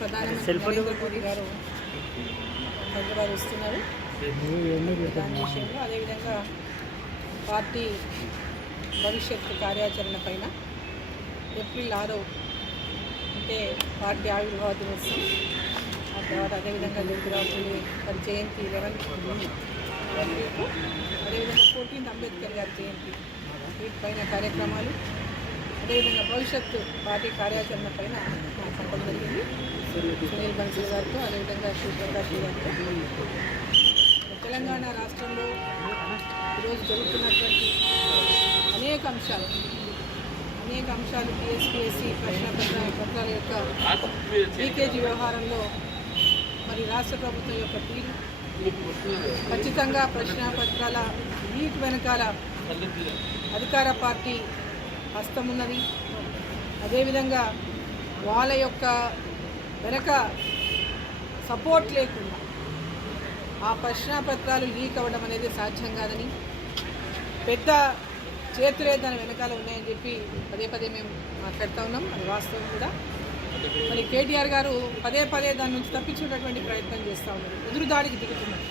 ప్రధానమంత్రి నరేంద్ర మోదీ గారు హైదరాబాద్ వస్తున్నారు. దాని విషయంలో అదేవిధంగా పార్టీ భవిష్యత్తు కార్యాచరణ పైన ఏప్రిల్ 6 అంటే పార్టీ ఆవిర్భావ దినోత్సవం, ఆ తర్వాత అదేవిధంగా జ్యోతిరావు పూలే గారి జయంతి 11th అదేవిధంగా 14th అంబేద్కర్ గారి జయంతి, వీటిపైన కార్యక్రమాలు, అదేవిధంగా భవిష్యత్తు పార్టీ కార్యాచరణ పైన సంపద జరిగింది సునీల్ బన్సల్ గారితో, అదేవిధంగా శివప్రకాష్ గారితో. తెలంగాణ రాష్ట్రంలో ఈరోజు జరుగుతున్నటువంటి అనేక అంశాలు టీఎస్పీఎస్సీ పత్రాల యొక్క లీకేజీ వ్యవహారంలో మరి రాష్ట్ర ప్రభుత్వం యొక్క తీరు, ఖచ్చితంగా ప్రశ్నాపత్రాల లీక్ వెనకాల అధికార పార్టీ హస్తం ఉన్నది. అదేవిధంగా వాళ్ళ యొక్క వెనక సపోర్ట్ లేకుండా ఆ ప్రశ్నాపత్రాలు లీక్ అవ్వడం అనేది సాధ్యం కాదని, పెద్ద చేతులే దాని వెనకాల ఉన్నాయని చెప్పి పదే మేము మాట్లాడుతూ ఉన్నాం. అది వాస్తవం కూడా. మరి కేటీఆర్ గారు పదే దాని నుంచి తప్పించుకునేటువంటి ప్రయత్నం చేస్తూ ఉన్నారు, ఎదురుదాడికి దిగుతున్నారు.